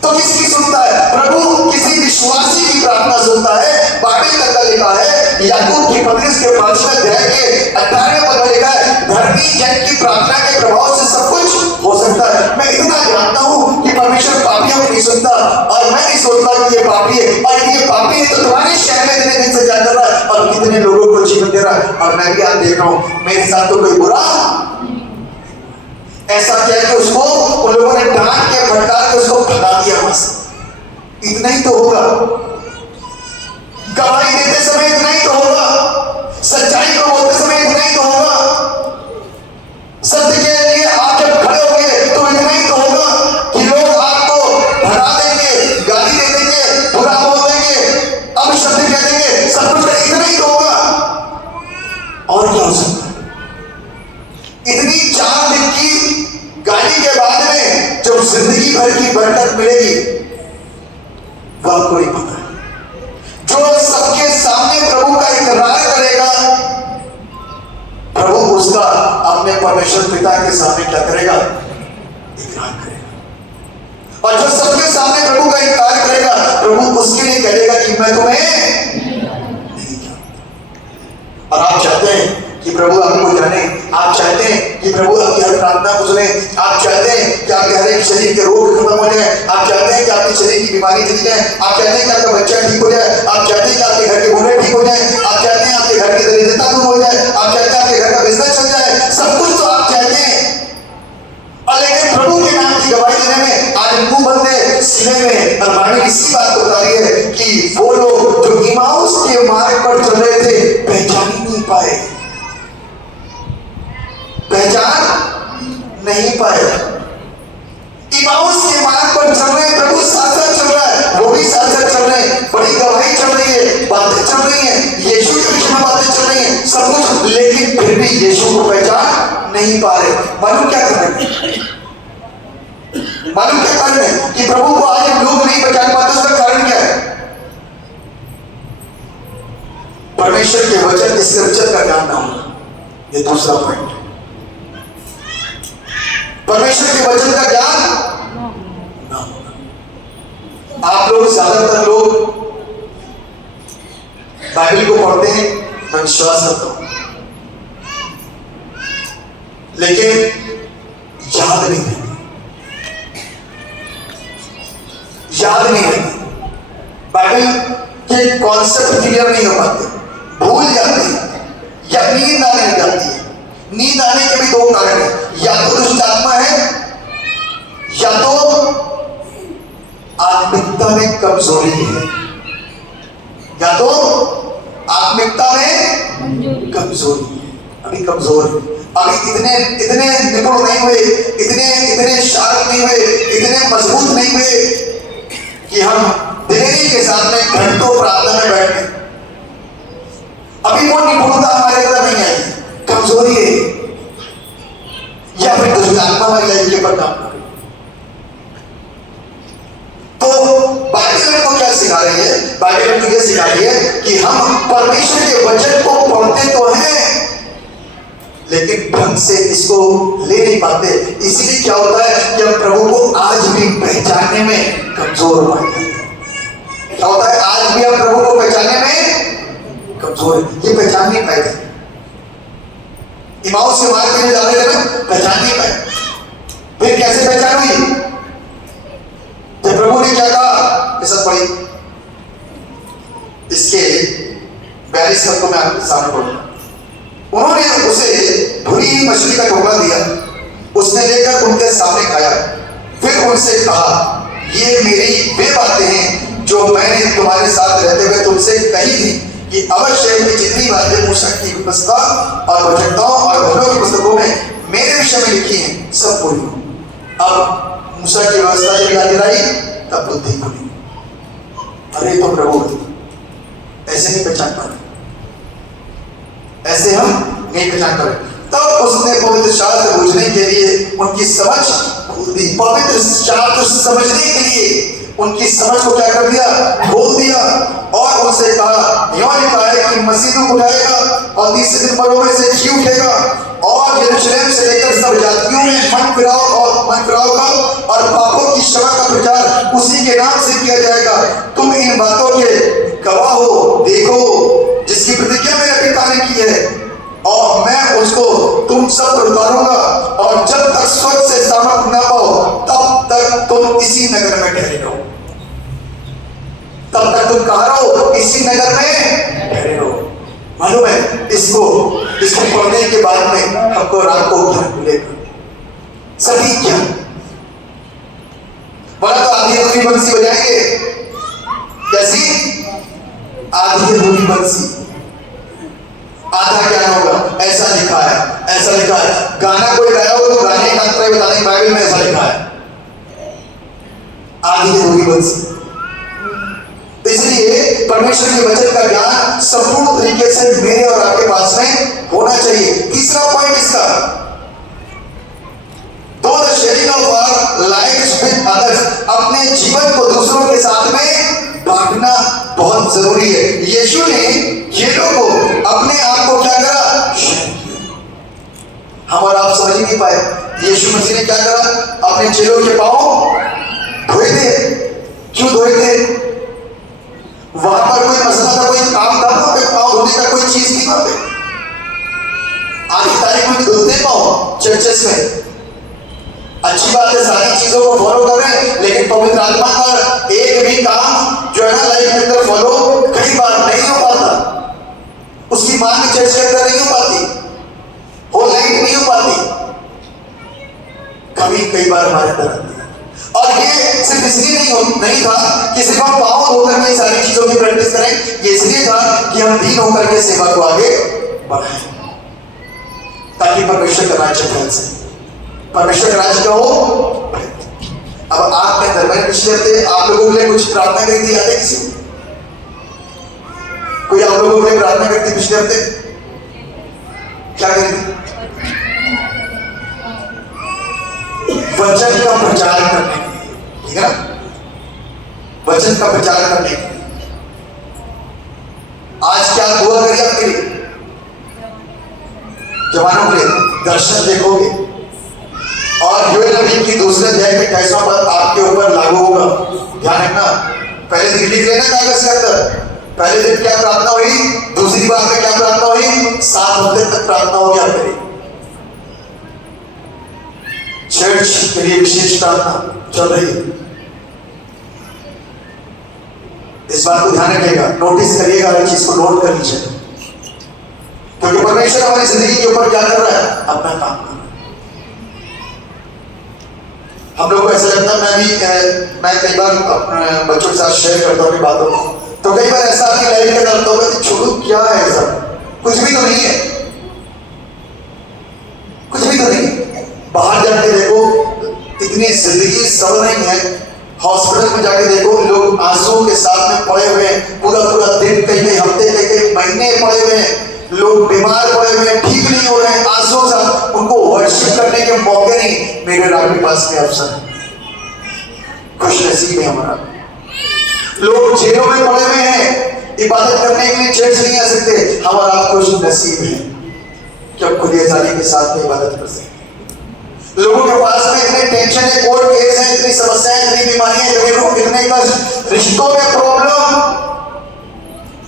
तो किसकी सुनता है? प्रभु किसी विश्वासी की प्रार्थना सुनता है। बाइबल के अंदर लिखा है, याकूब की पत्री के 5वें अध्याय के 18वें पद में लिखा है, धर्मी जन की प्रार्थना के प्रभाव से सब कुछ हो सकता है। मैं इतना जानता हूं कि परमेश्वर पापियों को नहीं सुनता, और मैं नहीं सोचता कि ये पापी है, और ये पापी है तो तुम्हारे शहर में इतने दिन से क्या कर रहा है और कितने लोगों को जीवन दे रहा है, और मैं भी आज देख रहा हूं मेरे साथ तो कोई बुरा ऐसा क्या कि उसको उन लोगों ने डांट के फटकार के उसको भगा दिया बस। इतना ही तो होगा, गवाही देते समय इतना ही तो होगा, सच्चाई को बोलते समय इतना ही तो होगा, सत्य के लिए आप जब खड़े होंगे तो इतना ही परमेश्वर पिता के सामने क्या करेगा? इकरार करेगा। और जो सबके सामने प्रभु का इनकार करेगा, प्रभु उसके लिए कहेगा कि मैं तुम्हें नहीं जानता। और आप चाहते हैं कि प्रभु आपको जाने, आप चाहते हैं कि प्रभु आपकी हर प्रार्थना को सुने, आप चाहते हैं कि आपके हर एक शरीर के रोग खत्म हो जाए, आप चाहते हैं कि आपके शरीर की बीमारी चली जाए, आप चाहते हैं कि आपका बच्चा ठीक हो जाए, आप चाहते हैं कि आपके घर के बूढ़े ठीक हो जाए, आप चाहते हैं आपके घर की दरिद्रता दूर हो जाए, आप चाहते हैं आपके घर का बिजनेस चल जाए, सब कुछ तो आप चाहते हैं। और लेकिन प्रभु के नाम की गवाही देने में आज मुंह बंदे सीने में, और बाइबल इसी बात को बता रही है कि वो लोग जो इमाउस के मार्ग पर चल रहे थे पहचान ही नहीं पाए, पहचान नहीं पाए। इमाउस के मार्ग पर चल रहे हैं, प्रभु साथ साथ चल रहा है, वो भी साथ साथ चल रहे हैं, बड़ी गवाही चल रही है, बातें चल रही हैं, यीशु के विषय में बातें चल रही हैं, सब कुछ, लेकिन फिर भी यीशु को पहचान नहीं पा रहे। मालूम क्या कर रहे हैं? मालूम क्या कारण है कि प्रभु को आज लोग नहीं पहचान पाते? उसका कारण क्या है? परमेश्वर के वचन के स्क्रिप्चर का ज्ञान ना होना, ये दूसरा पॉइंट। परमेश्वर के वचन का ज्ञान ना होना। आप लोग, ज्यादातर लोग बाइबल को पढ़ते हैं, मैं विश्वास करता हूं, लेकिन याद नहीं रहती, याद नहीं रहती, बाइबल के कॉन्सेप्ट क्लियर नहीं हो पाते, भूल जाते हैं, या नींद आने लग जाती है। नींद आने के भी दो कारण है, या तो दुष्ट आत्मा है, या तो आत्मिकता में कमजोरी है, या तो आत्मिकता में कमजोरी है। अभी कमजोर है, अभी इतने निपुण नहीं हुए, इतने शार्प नहीं हुए, इतने मजबूत नहीं हुए कि हम दिलेरी के साथ में घंटों प्रार्थना में बैठे। अभी वो निपुणता हमारे अंदर नहीं आई, कमजोरी है, या फिर दुष्ट आत्मा हमारी लाइफ के ऊपर काम कर। तो बाइबल हमको क्या सिखा रही है? बाइबल हमको ये सिखा रही है कि हम परमेश्वर के वचन को पढ़ते तो हैं, लेकिन ढंग से इसको ले नहीं पाते। इसीलिए क्या होता है कि हम प्रभु को आज भी पहचानने में कमजोर हो पाते हैं। क्या होता है? आज भी हम प्रभु को पहचानने में कमजोर है, ये पहचान नहीं पाए। इमाउस से मार्ग में जाने लगे, पहचान नहीं पाए। फिर कैसे पहचान हुई? जब प्रभु ने क्या कहा, ऐसा पढ़ी, इसके 42 पद को मैं आपके सामने पढ़ूंगा। उन्होंने उसे भुनी हुई मछली का टुकड़ा दिया, उसने लेकर उनके सामने खाया, फिर उनसे कहा, ये मेरी वे बातें हैं जो मैंने तुम्हारे साथ रहते हुए तुमसे कही थी कि अवश्य की जितनी बातें मूसा की व्यवस्था और भजनताओं और भजनों की पुस्तकों में मेरे विषय में लिखी हैं, सब पूरी हो। अब मूसा की व्यवस्था जब याद दिलाई, तब बुद्धि खुली। अरे तो प्रभु ऐसे नहीं पहचान पाए, ऐसे हम नहीं पहचान पाए। तब उसने पवित्र शास्त्र बुझने के लिए उनकी समझ खोल दी, पवित्र शास्त्र समझने के लिए उनकी समझ को क्या कर दिया? खोल दिया। और उनसे कहा, यों लिखा है कि मसीह को उठाएगा और तीसरे दिन मरों में से जी उठेगा, और यरूशलेम से लेकर सब जातियों में मन फिराव का और पापों की क्षमा का प्रचार उसी के नाम से किया जाएगा। तुम इन बातों के गवाह हो। देखो, जिसकी प्रतिज्ञा मेरे पिता ने की है, और मैं उसको तुम सब पर उतारूंगा, और जब तक स्वर्ग से सामर्थ न पाओ, तब तक तुम इसी नगर में ठहरे रहो। तब तक तुम कहाँ रहो? इसी नगर में ठहरे रहो। मालूम है, इसको पढ़ने के बाद में हमको रात को ज्ञान मिलेगा, सभी ज्ञान। बोला तो आधी अधूरी बंसी बजाएंगे, कैसी? आधी अधूरी बंसी, आधा ज्ञान होगा। ऐसा लिखा है, ऐसा लिखा है। गाना कोई गाया हो तो गाने का अंतर बताने, बाइबल में ऐसा लिखा है, आधी अधूरी बंसी। इसलिए परमेश्वर के वचन का ज्ञान संपूर्ण तरीके से मेरे और आपके पास में होना चाहिए। तीसरा पॉइंट इसका, दो the sharing of our lives with others, अपने जीवन को दूसरों के साथ में बांटना बहुत जरूरी है। यीशु ने ये लोगों को अपने आप को क्या करा? हम और आप नहीं पाए। यीशु मसीह ने क्या करा, अपने चेलों के पांव धोए थे। क्यों धोए थे? वहां पर कोई मसला था, कोई काम था, वहां पे पांव धोने का कोई चीज नहीं वहां पे। आज की तारीख में धुलते पांव चर्चेस में, अच्छी बात है, सारी चीजों को फॉलो कर रहे हैं, लेकिन पवित्र आत्मा का एक भी काम जो है ना लाइफ के अंदर फॉलो कई बार नहीं हो पाता, उसकी मांग चर्च के अंदर नहीं हो पाती, वो लाइफ नहीं हो पाती, कभी कई बार हमारे अंदर आती है। और ये सिर्फ इसलिए नहीं था कि सिर्फ हम पाँव धोकर के सारी चीजों की प्रैक्टिस करें, ये इसलिए था कि हम दीन होकर के सेवा को आगे बढ़ाएं, ताकि परमेश्वर का राज्य फैल सके, परमेश्वर का राज्य का हो। अब आपके अंदर, मैंने पिछले हफ्ते आप लोगों के लिए कुछ प्रार्थना करी थी, याद है किसी को? कोई आप लोगों के लिए प्रार्थना करी थी पिछले हफ्ते? क्या करी थी? वचन का प्रचार करने के लिए, ठीक है ना? वचन का प्रचार करने के लिए आज क्या दुआ करिए आपके लिए? जवानों के लिए दर्शन देखोगे और योएल नबी की दूसरे अध्याय के 28वां पद आपके ऊपर लागू होगा। ध्यान रखना, पहले दिन लिख लेना कागज के अंदर, पहले दिन क्या प्रार्थना हुई, दूसरी बार में क्या प्रार्थना हुई, 7 हफ्ते तक प्रार्थना होगी आपके लिए। चर्च के लिए विशेष प्रार्थना चल रही है। इस बात को ध्यान रखिएगा, नोटिस करिएगा, हर चीज को नोट कर लीजिए, क्योंकि परमेश्वर हमारी जिंदगी के ऊपर क्या कर रहा है, अपना काम कर रहा है। हम लोग को ऐसा लगता है, मैं कई बार अपने बच्चों के साथ शेयर करता हूँ बातों को, तो कई बार ऐसा आपकी लाइफ के अंदर होता है, छोड़ो क्या है ऐसा, कुछ भी तो नहीं है, कुछ भी तो नहीं है। बाहर जाके देखो, इतनी जिंदगी सरल नहीं है। हॉस्पिटल में जाके देखो, लोग आंसुओं के साथ में पड़े हुए हैं, पूरा पूरा दिन, कई कई हफ्ते, कई कई महीने पड़े हुए हैं, लोग बीमार पड़े हुए हैं, ठीक नहीं हो रहे हैं, आंसुओं से उनको वर्शिप करने के मौके नहीं। मेरे रात के पास में अवसर है, खुश नसीब है हमारा। लोग जेलों में पड़े हुए हैं, इबादत करने के लिए चर्च नहीं आ सकते, हमारा खुश नसीब है कि हम खुली आजादी के साथ में इबादत कर सकते। लोगों के पास में इतने टेंशन है, कोर्ट केस है, इतनी समस्याएं, इतनी बीमारियां, इतने कष्ट, रिश्तों में प्रॉब्लम,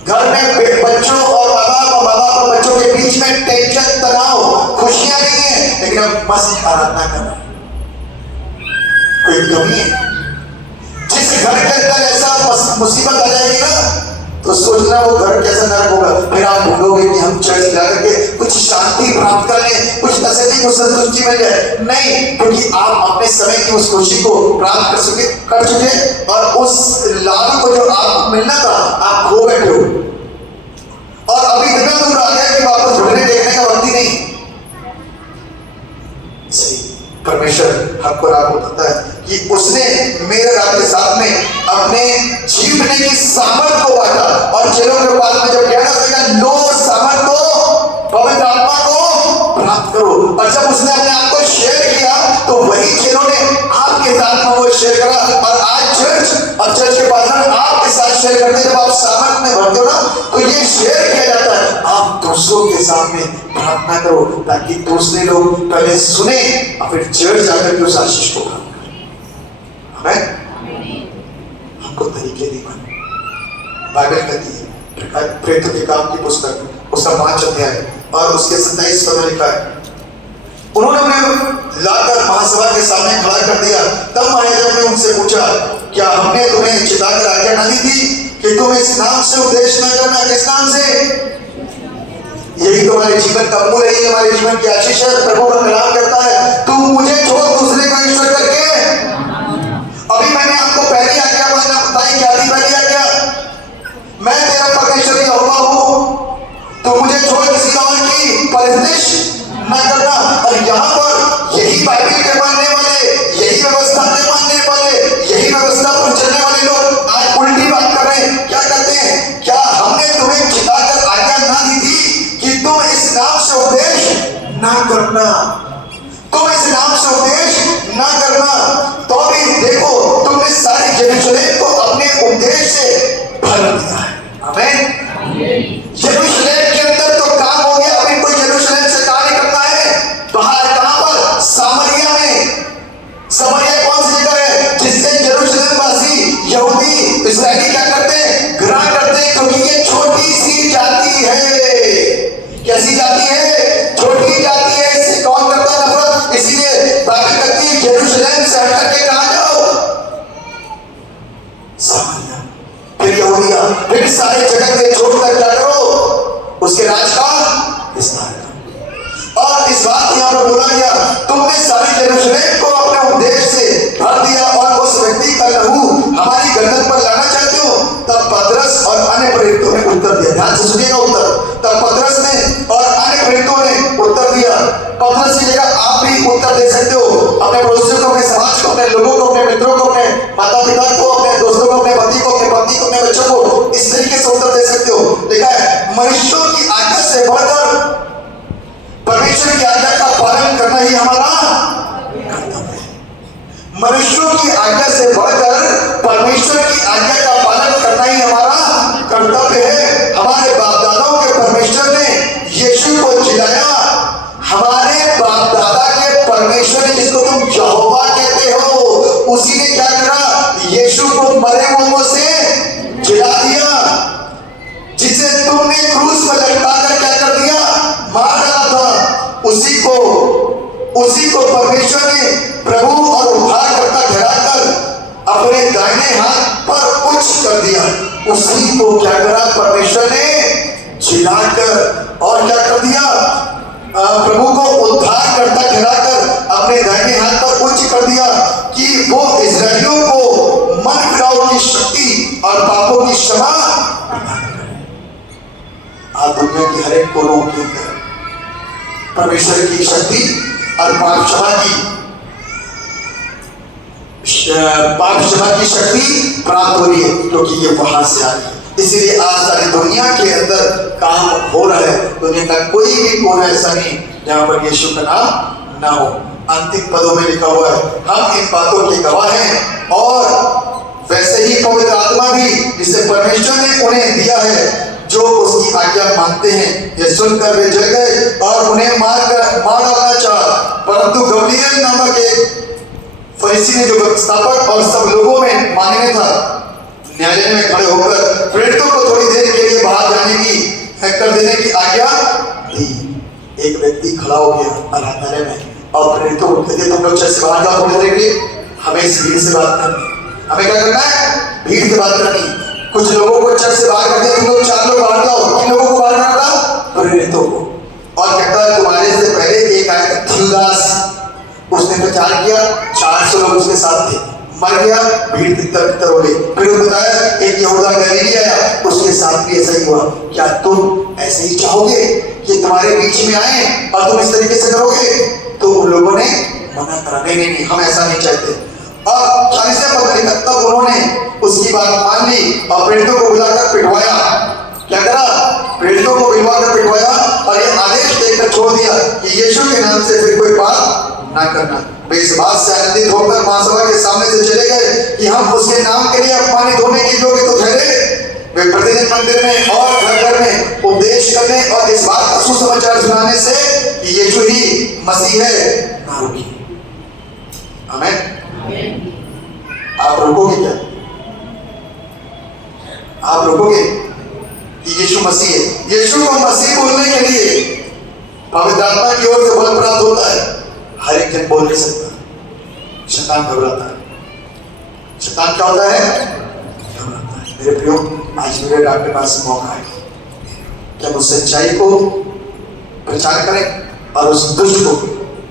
घर में बच्चों और माँ बाप और बच्चों के बीच में टेंशन, तनाव, खुशियां नहीं है, लेकिन हम मस्त आराधना कर रहे हैं। कोई कमी है? जिस घर के अंदर ऐसा मुसीबत आ जाएगी ना, तो सोचना वो घर कैसा नरक होगा। फिर आप ढूंढोगे कि हम चर्च जा करके कुछ शांति प्राप्त कर लें, कुछ तसल्ली, कुछ संतुष्टि मिल जाए, नहीं, क्योंकि आप अपने समय की उस खुशी को प्राप्त कर चुके और उस लाभ को जो आपको मिलना था आप खो बैठे हो, और अभी इतना दूर आ गया कि वापस घुटने देखने का वक्त ही नहीं। परमेश्वर हमको राह बताता है कि उसने मेरे रात के साथ में अपने जीवने की सामर्थ को बांटा, और चेलों के पास में जब कहना होगा लो सामर्थ को, पवित्र आत्मा को प्राप्त करो, और जब उसने अपने आप को शेयर किया तो वही चेलों ने आपके साथ में वो शेयर करा। और आज चर्च और चर्च के पास आपके साथ शेयर करते, जब आप सामर्थ में भरते हो ना, तो ये शेयर किया जाता है। आप दूसरों के सामने प्रार्थना करो ताकि दूसरे लोग पहले सुने और फिर चर्च जाकर के उस आशीष को प्राप्त करें। हमको तरीके नहीं बने। बाइबल कहती है, प्रेरितों के काम की पुस्तक उसका 5 अध्याय और उसके 27 पद में लिखा है, उन्होंने उन्हें लाकर महासभा के सामने खड़ा कर दिया। तब महायाजक ने उनसे पूछा, क्या हमने तुम्हें चिताकर आज्ञा न दी थी कि तुम इस नाम से उपदेश न करना? किस नाम से? यही तो हमारे जीवन का मूल है, हमारे जीवन की आशीष है। प्रभु का कलाम करता है, तू मुझे छोड़ दूसरे को ईश्वर करके। अभी मैंने आपको पहली आज्ञा बताई, क्या थी पहली आज्ञा? मैं तेरा परमेश्वर यहोवा हूँ, तो मुझे छोड़ किसी और की परस्तिश न करना। और यहाँ पर यही बाइबल के मानने वाले, यही व्यवस्था के मानने वाले, यही व्यवस्था पर चलने वाले लोग आज उल्टी बात कर रहे हैं। क्या कहते हैं? क्या हमने तुम्हें चिताकर आज्ञा ना दी थी कि तुम इस नाम से उपदेश ना करना? तुम इस नाम से उपदेश ना करना। तो अभी देखो, तुमने सारे यरूशलेम को अपने उपदेश से भर दिया है। आमीन। यरूशलेम के अंदर तो काम हो गया, अब इनको यरूशलेम से कार्य करना है। बाहर कहां पर? ध्यान से सुनिएगा उत्तर। तब पतरस ने और अन्य प्रेरितों ने उत्तर दिया। पतरस की जगह आप भी उत्तर दे सकते हो, अपने पड़ोसियों को, अपने समाज को, अपने लोगों को, अपने मित्रों को, अपने माता पिता को, अपने दोस्तों को, अपने पति को, अपने पत्नी को, अपने बच्चों को इस तरीके से उत्तर दे सकते हो। देखा है, मनुष्यों की आज्ञा से बढ़कर परमेश्वर की आज्ञा का पालन करना ही हमारा कर्तव्य है। मनुष्यों की आज्ञा से बढ़कर परमेश्वर की आज्ञा का पालन करना ही हमारा कर्तव्य है। हमारे बाप दादाओं के परमेश्वर ने यीशु को जिलाया। हमारे बाप दादा के परमेश्वर ने, जिसको तुम यहोवा कहते हो, उसी ने क्या करा? यीशु को मरे हुओं से जिला दिया। जिसे तुमने क्रूस पर लटकाकर क्या कर दिया? मार डाला था। उसी को परमेश्वर ने प्रभु और उद्धारकर्ता ठहराकर अपने दाहिने हाथ पर उच्च कर दिया। उसी को क्या करा? परमेश्वर ने जिलाकर और क्या कर दिया? प्रभु को उद्धारकर्ता ठहराकर अपने दाहिने हाथ पर उच्च कर दिया कि वो इस्राएलियों को मन फिराव की शक्ति और पापों की क्षमा। आज दुनिया की हर एक कोनों के अंदर परमेश्वर की शक्ति और पाप क्षमा की शक्ति प्राप्त हो रही है, क्योंकि ये वहां से आ रही है। इसीलिए आज सारी दुनिया के अंदर काम हो रहा है। दुनिया का कोई भी कोना ऐसा नहीं जहां पर यीशु का नाम ना हो। अंतिम पदों में लिखा हुआ है, हम इन बातों के गवाह हैं। और वैसे ही पवित्र आत्मा भी, जिसे परमेश्वर ने उन्हें दिया है, जो उसकी आज्ञा मानते हैं। ये सुनकर वे जल गए और उन्हें मार डालना चाहा, परंतु गमलीएल नामक एक फरीसी ने, जो व्यवस्थापक और सब लोगों में मानने था, न्यायालय में खड़े होकर प्रेरितों को थोड़ी देर के लिए बाहर जाने की कर देने की आज्ञा दी। एक व्यक्ति खड़ा हो गया आराधनालय में और प्रेरितों को कहते, तुम लोग चर्च से बाहर जाओ थोड़ी देर के लिए, हमें इस भीड़ से बात करनी। हमें क्या करना है? भीड़ से बात करनी। कुछ लोगों को चर्च से बाहर कर दिया, तुम लोग 4 लोग बाहर जाओ। किन लोगों को बाहर करना था? प्रेरितों को। और कहता है, तुम्हारे से पहले एक आया थ्यूदास, उसने प्रचार किया, 400 लोग उसके साथ थे, मर गया, भीड़ तितर हो गई। फिर वो बताया एक यहूदा गलीली आया, उसके साथ भी ऐसा ही हुआ। क्या तुम ऐसे ही चाहोगे कि तुम्हारे बीच में आए और तुम इस तरीके से करोगे? तो उन लोगों ने मना करा, नहीं, हम ऐसा नहीं चाहते। अब 40वें पद में तब उन्होंने उसकी बात मान ली और प्रेरितों को बुलाकर पिटवाया। क्या करा? प्रेरितों को बुलवाकर पिटवाया और ये आदेश देकर छोड़ दिया कि यीशु के नाम से फिर कोई बात ना करना। वे इस बात से आनंदित होकर महासभा के सामने से चले गए कि हम उसके नाम के लिए अपमानित होने के योग्य तो ठहरे। वे प्रतिदिन मंदिर में और घर घर में उपदेश करने और इस बात का सुसमाचार सुनाने से कि यीशु ही मसीह है ना रुकी। आमीन। आप रुकोगे क्या? आप रुकोगे कि यीशु मसीह है? यीशु को मसीह बोलने के लिए पवित्र आत्मा की ओर से बल प्राप्त होता है। हर एक जन बोल नहीं सकता। शैतान घबराता है। शैतान क्या होता है? घबराता है। मेरे प्रियो, आज मेरे आपके पास मौका है कि हम उस सच्चाई को प्रचार करें और उस दुष्ट को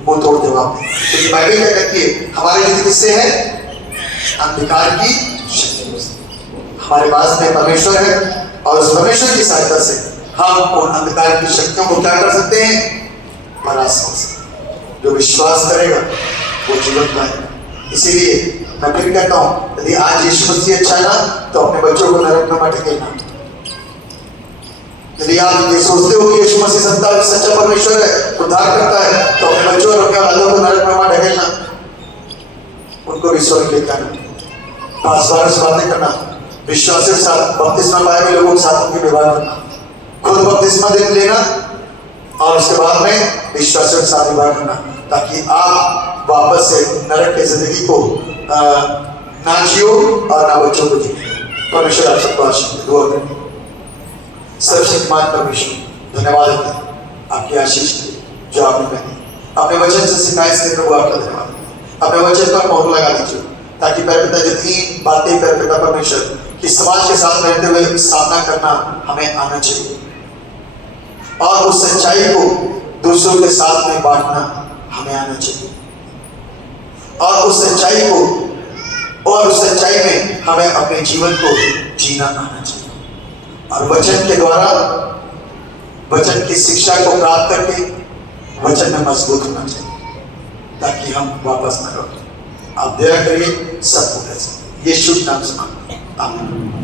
मुंह तोड़ जवाब दें। क्योंकि बाइबल क्या कहती है? हमारे युद्ध किससे है? अंधकार की शक्ति से। हमारे पास में परमेश्वर है और उस परमेश्वर की सहायता से हम उन अंधकार की शक्तियों को क्या कर सकते हैं? परास्त कर सकते हैं। जो विश्वास करेगा वो जीवन पाएगा। इसीलिए मैं फिर कहता हूं, यदि आज यीशु मसीह अच्छा है ना, तो अपने बच्चों को नरक में मत ढकेलना। यदि आप ये सोचते हो कि यीशु मसीह सच्चा परमेश्वर है, उद्धार करता है, तो अपने बच्चों और अपने औलादों को नरक में मत ढकेलना। उनको भी स्वर्ग लेकर आना, पास बातें करना, विश्वास के साथ बपतिस्मा पाए हुए लोगों के साथ उनके व्यवहार करना, खुद बपतिस्मा लेना और उसके बाद में विश्वास के साथ व्यवहार करना, ताकि आप वापस से नरक की जिंदगी को ना जियो और ना बच्चों को जियो। परमेश्वर आप सबको आशीष दे। दुआ करें। सर्वशक्तिमान परमेश्वर, धन्यवाद है आपकी आशीष के लिए जो आपने कही, अपने वचन से सिखाए, इसलिए प्रभु आपका धन्यवाद। अपने वचन पर मोहर लगा दीजिए, ताकि परपिता जितनी बातें परपिता परमेश्वर कि समाज के साथ रहते हुए सामना करना हमें आना चाहिए, और उस सच्चाई को दूसरों के साथ में बांटना हमें आना चाहिए, और उस सच्चाई में हमें अपने जीवन को जीना आना चाहिए। और वचन के द्वारा, वचन की शिक्षा को प्राप्त करके वचन में मजबूत होना चाहिए ताकि हम वापस न लौटें। आप दया करिए, सबको कैसे यीशु के नाम से मांगते हैं, आमीन।